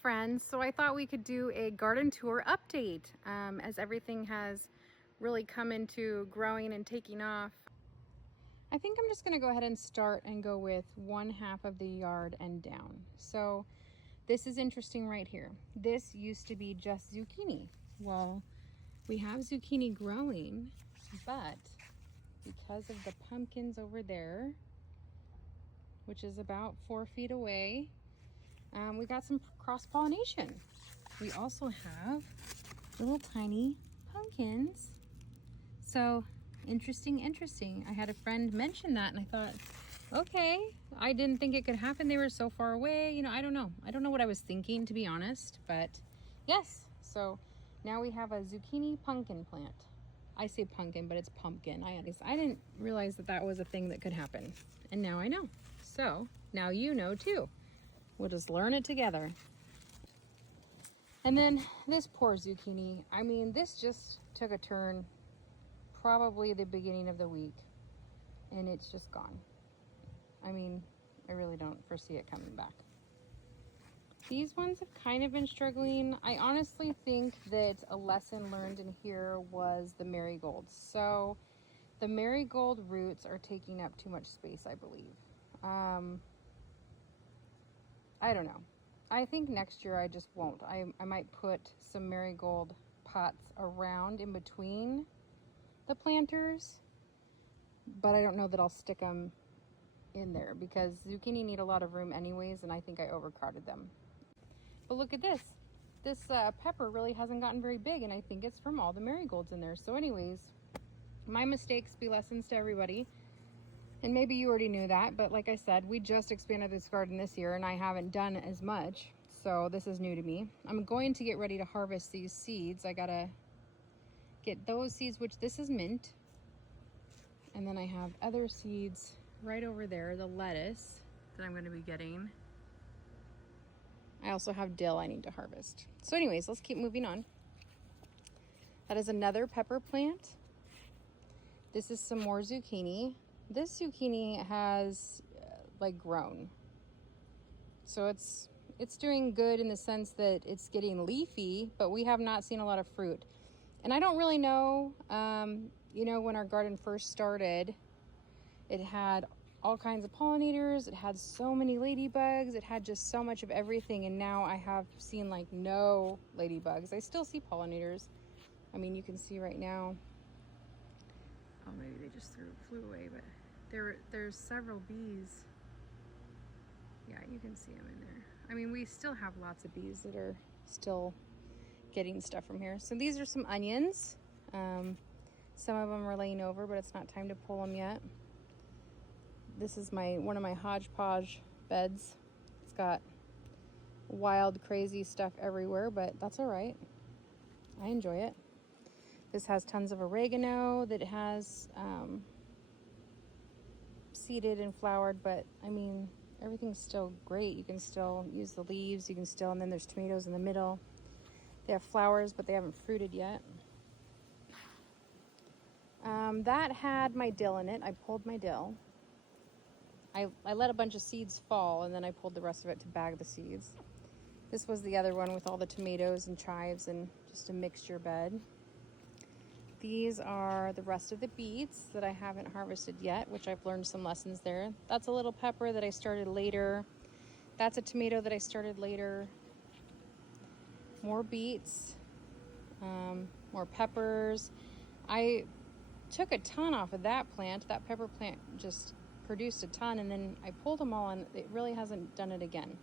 friends. So I thought we could do a garden tour update as everything has really come into growing and taking off. I think I'm just going to go ahead and start and go with one half of the yard and down. So this is interesting right here. This used to be just zucchini. Well, we have zucchini growing, but because of the pumpkins over there, which is about 4 feet away, we got some cross-pollination. We also have little tiny pumpkins. So interesting. I had a friend mention that and I thought, okay, I didn't think it could happen. They were so far away. You know, I don't know what I was thinking, to be honest, but yes. So now we have a zucchini pumpkin plant. I say pumpkin, but it's pumpkin. I didn't realize that that was a thing that could happen. And now I know. So now you know too. We'll just learn it together. And then this poor zucchini. I mean, this just took a turn probably the beginning of the week and it's just gone. I mean, I really don't foresee it coming back. These ones have kind of been struggling. I honestly think that a lesson learned in here was the marigolds. So the marigold roots are taking up too much space, I believe. I don't know. I think next year I just won't. I might put some marigold pots around in between the planters, but I don't know that I'll stick them in there because zucchini need a lot of room anyways, and I think I overcrowded them. But look at this. This pepper really hasn't gotten very big, and I think it's from all the marigolds in there. So anyways, my mistakes be lessons to everybody. And maybe you already knew that, but like I said, we just expanded this garden this year and I haven't done as much. So this is new to me. I'm going to get ready to harvest these seeds. I gotta get those seeds, which this is mint. And then I have other seeds right over there, the lettuce that I'm gonna be getting. I also have dill I need to harvest. So anyways, let's keep moving on. That is another pepper plant. This is some more zucchini. This zucchini has like grown. So it's doing good in the sense that it's getting leafy, but we have not seen a lot of fruit. And I don't really know, you know, when our garden first started, it had all kinds of pollinators. It had so many ladybugs. It had just so much of everything. And now I have seen like no ladybugs. I still see pollinators. I mean, you can see right now. Oh, maybe they just flew away, but there's several bees. Yeah, you can see them in there. I mean, we still have lots of bees that are still getting stuff from here. So these are some onions. Some of them are laying over, but it's not time to pull them yet. This is one of my hodgepodge beds. It's got wild, crazy stuff everywhere, but that's all right. I enjoy it. This has tons of oregano that has seeded and flowered, but I mean, everything's still great. You can still use the leaves. You can still, and then there's tomatoes in the middle. They have flowers, but they haven't fruited yet. That had my dill in it. I pulled my dill. I let a bunch of seeds fall, and then I pulled the rest of it to bag the seeds. This was the other one with all the tomatoes and chives and just a mixture bed. These are the rest of the beets that I haven't harvested yet, which I've learned some lessons there. That's a little pepper that I started later. That's a tomato that I started later. More beets, more peppers. I took a ton off of that plant. That pepper plant just produced a ton, and then I pulled them all and it really hasn't done it again.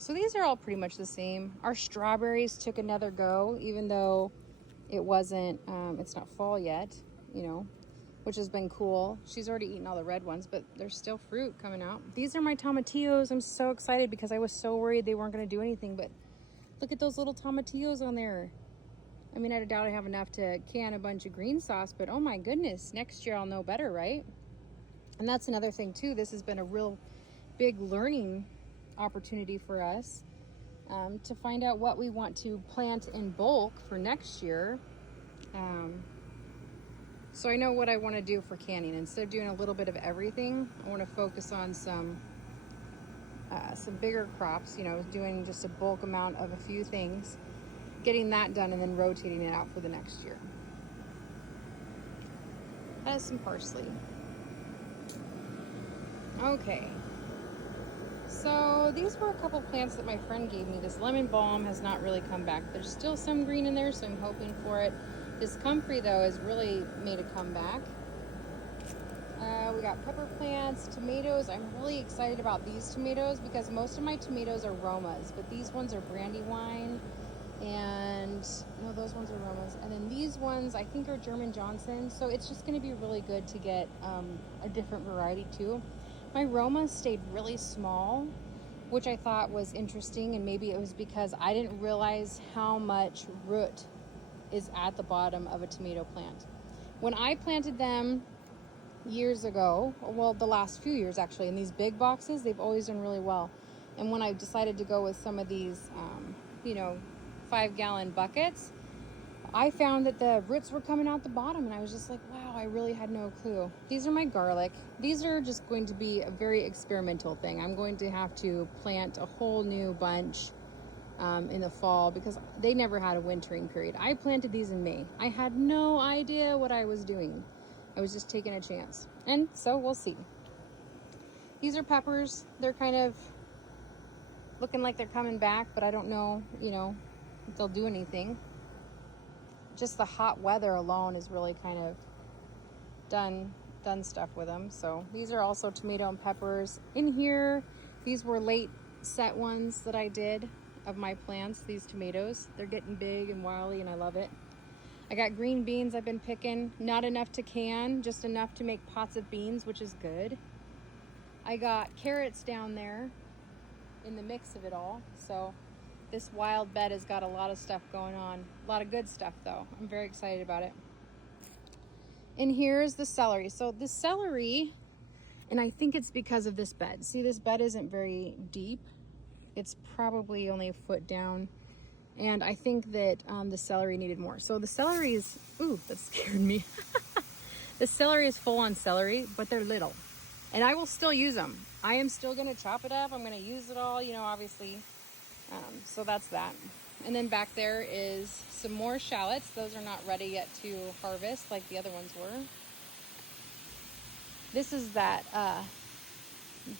So these are all pretty much the same. Our strawberries took another go, even though it wasn't, it's not fall yet, you know, which has been cool. She's already eaten all the red ones, but there's still fruit coming out. These are my tomatillos. I'm so excited because I was so worried they weren't going to do anything, but look at those little tomatillos on there. I mean, I doubt I have enough to can a bunch of green sauce, but oh my goodness, next year I'll know better, right? And that's another thing too. This has been a real big learning opportunity for us to find out what we want to plant in bulk for next year. So I know what I want to do for canning. Instead of doing a little bit of everything, I want to focus on some some bigger crops, you know, doing just a bulk amount of a few things, getting that done, and then rotating it out for the next year. That is some parsley. Okay. So these were a couple plants that my friend gave me. This lemon balm has not really come back. There's still some green in there, so I'm hoping for it. This comfrey, though, has really made a comeback. We got pepper plants, tomatoes. I'm really excited about these tomatoes because most of my tomatoes are Romas, but these ones are Brandywine, and no, those ones are Romas. And then these ones I think are German Johnson. So it's just going to be really good to get a different variety too. My Romas stayed really small, which I thought was interesting, and maybe it was because I didn't realize how much root is at the bottom of a tomato plant. When I planted them years ago, well, the last few years actually, in these big boxes, they've always done really well. And when I decided to go with some of these, 5-gallon buckets, I found that the roots were coming out the bottom, and I was just like, wow, I really had no clue. These are my garlic. These are just going to be a very experimental thing. I'm going to have to plant a whole new bunch in the fall because they never had a wintering period. I planted these in May. I had no idea what I was doing. I was just taking a chance. And so we'll see. These are peppers. They're kind of looking like they're coming back, but I don't know, if they'll do anything. Just the hot weather alone is really kind of done stuff with them. So these are also tomato and peppers. In here, these were late set ones that I did of my plants, these tomatoes. They're getting big and wily, and I love it. I got green beans I've been picking, not enough to can, just enough to make pots of beans, which is good. I got carrots down there in the mix of it all. So this wild bed has got a lot of stuff going on. A lot of good stuff though. I'm very excited about it. And here's the celery. So the celery, and I think it's because of this bed. See, this bed isn't very deep. It's probably only a foot down. And I think that the celery needed more. So the celery is, ooh, that scared me. The celery is full on celery, but they're little. And I will still use them. I am still gonna chop it up. I'm gonna use it all, obviously. So that's that. And then back there is some more shallots. Those are not ready yet to harvest like the other ones were. This is that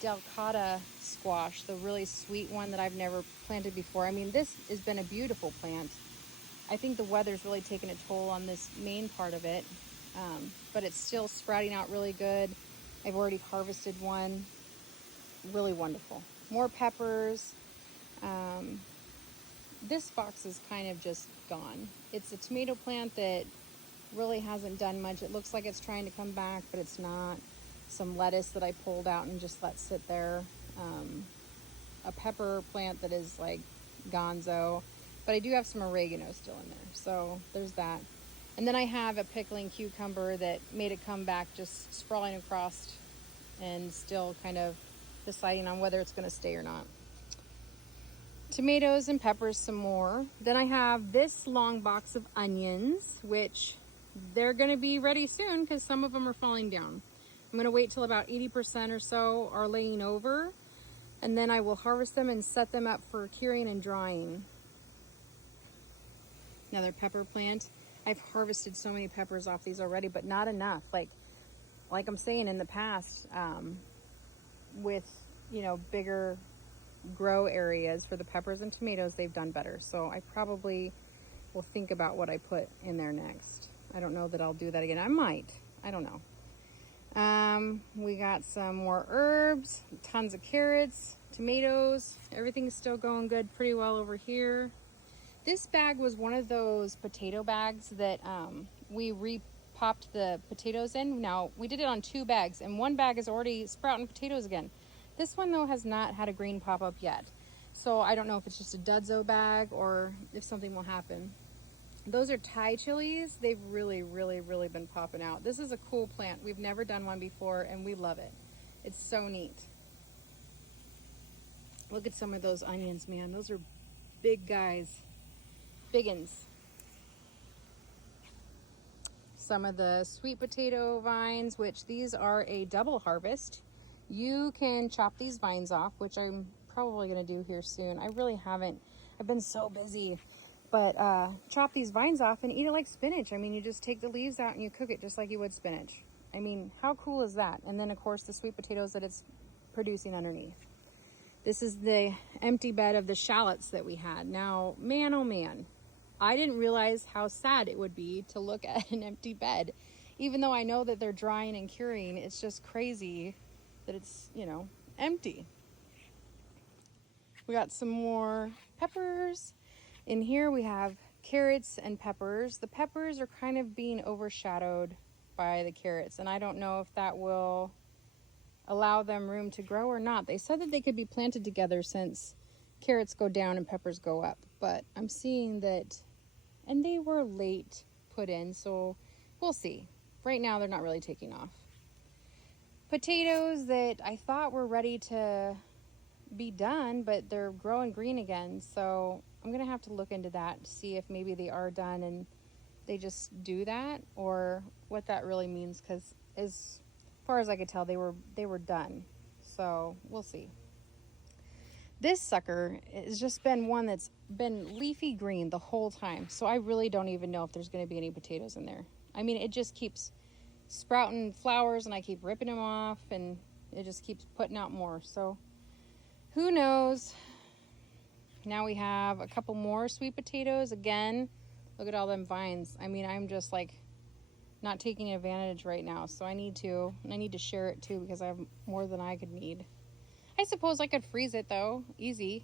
Delicata squash, the really sweet one that I've never planted before. I mean, this has been a beautiful plant. I think the weather's really taken a toll on this main part of it, but it's still sprouting out really good. I've already harvested one. Really wonderful. More peppers. This box is kind of just gone. It's a tomato plant that really hasn't done much. It looks like it's trying to come back, but it's not. Some lettuce that I pulled out and just let sit there. A pepper plant that is like gonzo, but I do have some oregano still in there. So there's that. And then I have a pickling cucumber that made a comeback, just sprawling across and still kind of deciding on whether it's going to stay or not. Tomatoes and peppers some more. Then I have this long box of onions, which they're going to be ready soon because some of them are falling down. I'm going to wait till about 80% or so are laying over, and then I will harvest them and set them up for curing and drying. Another pepper plant. I've harvested so many peppers off these already, but not enough. Like I'm saying in the past, with, bigger grow areas for the peppers and tomatoes, they've done better. So I probably will think about what I put in there next. I don't know that I'll do that again. I might. I don't know. We got some more herbs, tons of carrots, tomatoes. Everything's still going good pretty well over here. This bag was one of those potato bags that we re-popped the potatoes in. Now, we did it on 2 bags, and 1 bag is already sprouting potatoes again. This one, though, has not had a green pop up yet. So I don't know if it's just a Dudzo bag or if something will happen. Those are Thai chilies. They've really, really, really been popping out. This is a cool plant. We've never done one before, and we love it. It's so neat. Look at some of those onions, man. Those are big guys. Biggins. Some of the sweet potato vines, which these are a double harvest. You can chop these vines off, which I'm probably going to do here soon. I really haven't. I've been so busy. But chop these vines off and eat it like spinach. I mean, you just take the leaves out and you cook it just like you would spinach. I mean, how cool is that? And then, of course, the sweet potatoes that it's producing underneath. This is the empty bed of the shallots that we had. Now, man, oh man, I didn't realize how sad it would be to look at an empty bed. Even though I know that they're drying and curing, it's just crazy that it's, you know, empty. We got some more peppers. In here we have carrots and peppers. The peppers are kind of being overshadowed by the carrots, and I don't know if that will allow them room to grow or not. They said that they could be planted together since carrots go down and peppers go up, but I'm seeing that, and they were late put in, so we'll see. Right now they're not really taking off. Potatoes that I thought were ready to be done, but they're growing green again, so I'm gonna have to look into that to see if maybe they are done and they just do that, or what that really means, because as far as I could tell, they were done. So we'll see. This sucker has just been one that's been leafy green the whole time, so I really don't even know if there's going to be any potatoes in there. I mean, it just keeps sprouting flowers and I keep ripping them off, and it just keeps putting out more. So who knows? Now we have a couple more sweet potatoes. Again, look at all them vines. I mean, I'm just like not taking advantage right now, so I need to share it too, because I have more than I could need. I suppose I could freeze it though, easy.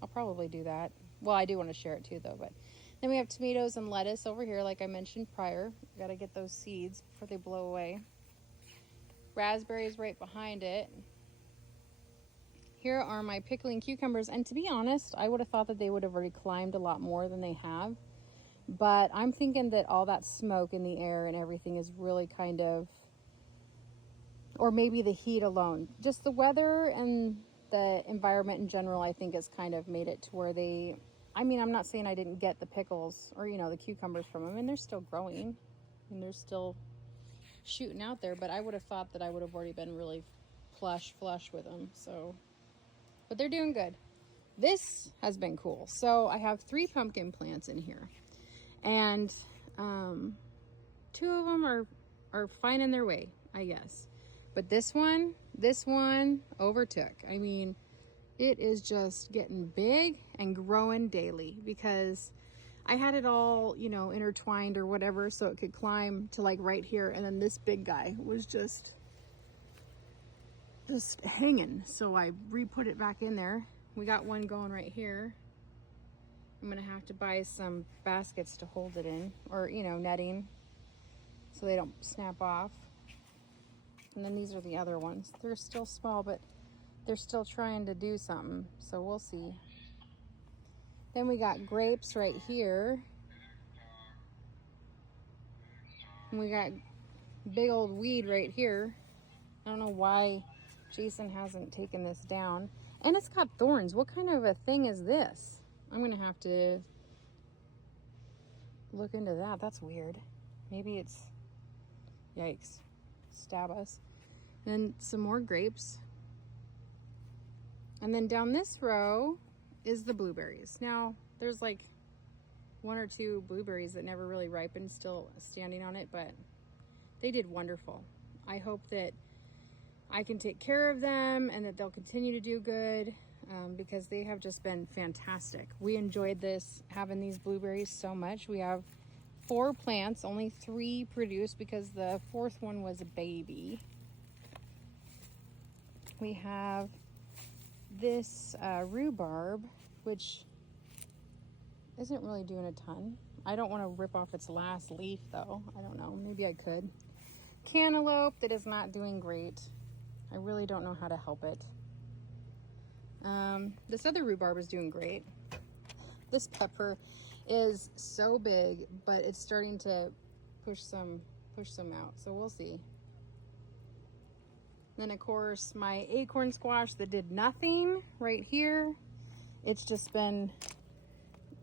I'll probably do that. Well, I do want to share it too though. But then we have tomatoes and lettuce over here, like I mentioned prior. Got to get those seeds before they blow away. Raspberries right behind it. Here are my pickling cucumbers, and to be honest, I would have thought that they would have already climbed a lot more than they have. But I'm thinking that all that smoke in the air and everything is really kind of, or maybe the heat alone, just the weather and the environment in general, I think has kind of made it to where they, I mean, I'm not saying I didn't get the pickles or, you know, the cucumbers from them, and they're still growing and they're still shooting out there, but I would have thought that I would have already been really flush with them. So, but they're doing good. This has been cool. So I have 3 pumpkin plants in here. And 2 of them are finding their way, I guess. But this one overtook. I mean, it is just getting big and growing daily, because I had it all, you know, intertwined or whatever, so it could climb to like right here. And then this big guy was just hanging. So I re-put it back in there. We got one going right here. I'm gonna have to buy some baskets to hold it in, or, you know, netting, so they don't snap off. And then these are the other ones. They're still small, but they're still trying to do something, so we'll see. Then we got grapes right here. And we got big old weed right here. I don't know why Jason hasn't taken this down. And it's got thorns. What kind of a thing is this? I'm gonna have to look into that. That's weird. Maybe it's, yikes, stab us. Then some more grapes. And then down this row is the blueberries. Now, there's like 1 or 2 blueberries that never really ripened still standing on it, but they did wonderful. I hope that I can take care of them and that they'll continue to do good. Because they have just been fantastic. We enjoyed having these blueberries so much. We have 4 plants, only 3 produced because the 4th one was a baby. We have this rhubarb, which isn't really doing a ton. I don't want to rip off its last leaf though. I don't know, maybe I could. Cantaloupe that is not doing great. I really don't know how to help it. This other rhubarb is doing great. This pepper is so big, but it's starting to push some out, so we'll see. Then of course my acorn squash that did nothing right here. It's just been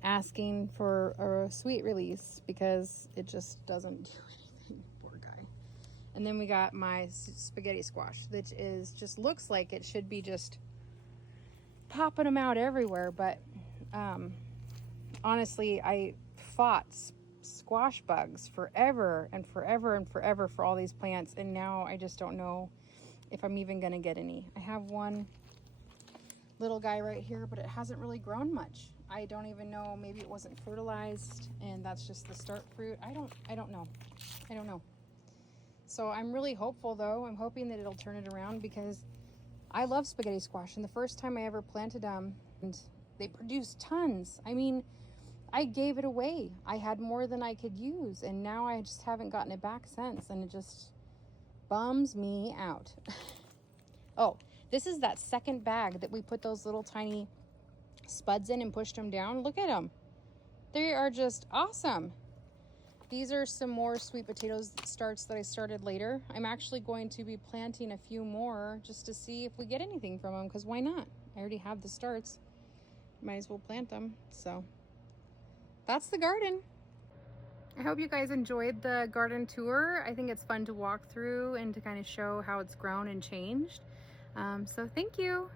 asking for a sweet release because it just doesn't do anything. Poor guy. And then we got my spaghetti squash that is just looks like it should be just popping them out everywhere. But honestly, I fought squash bugs forever and forever and forever for all these plants, and now I just don't know if I'm even gonna get any. I have one little guy right here, but it hasn't really grown much. I don't even know, maybe it wasn't fertilized and that's just the start fruit. I don't know. So I'm really hopeful though. I'm hoping that it'll turn it around because I love spaghetti squash, and the first time I ever planted them, and they produced tons. I mean, I gave it away. I had more than I could use, and now I just haven't gotten it back since, and it just bums me out. Oh, this is that second bag that we put those little tiny spuds in and pushed them down. Look at them. They are just awesome. These are some more sweet potatoes starts that I started later. I'm actually going to be planting a few more just to see if we get anything from them, because why not? I already have the starts. Might as well plant them. So that's the garden. I hope you guys enjoyed the garden tour. I think it's fun to walk through and to kind of show how it's grown and changed. So thank you.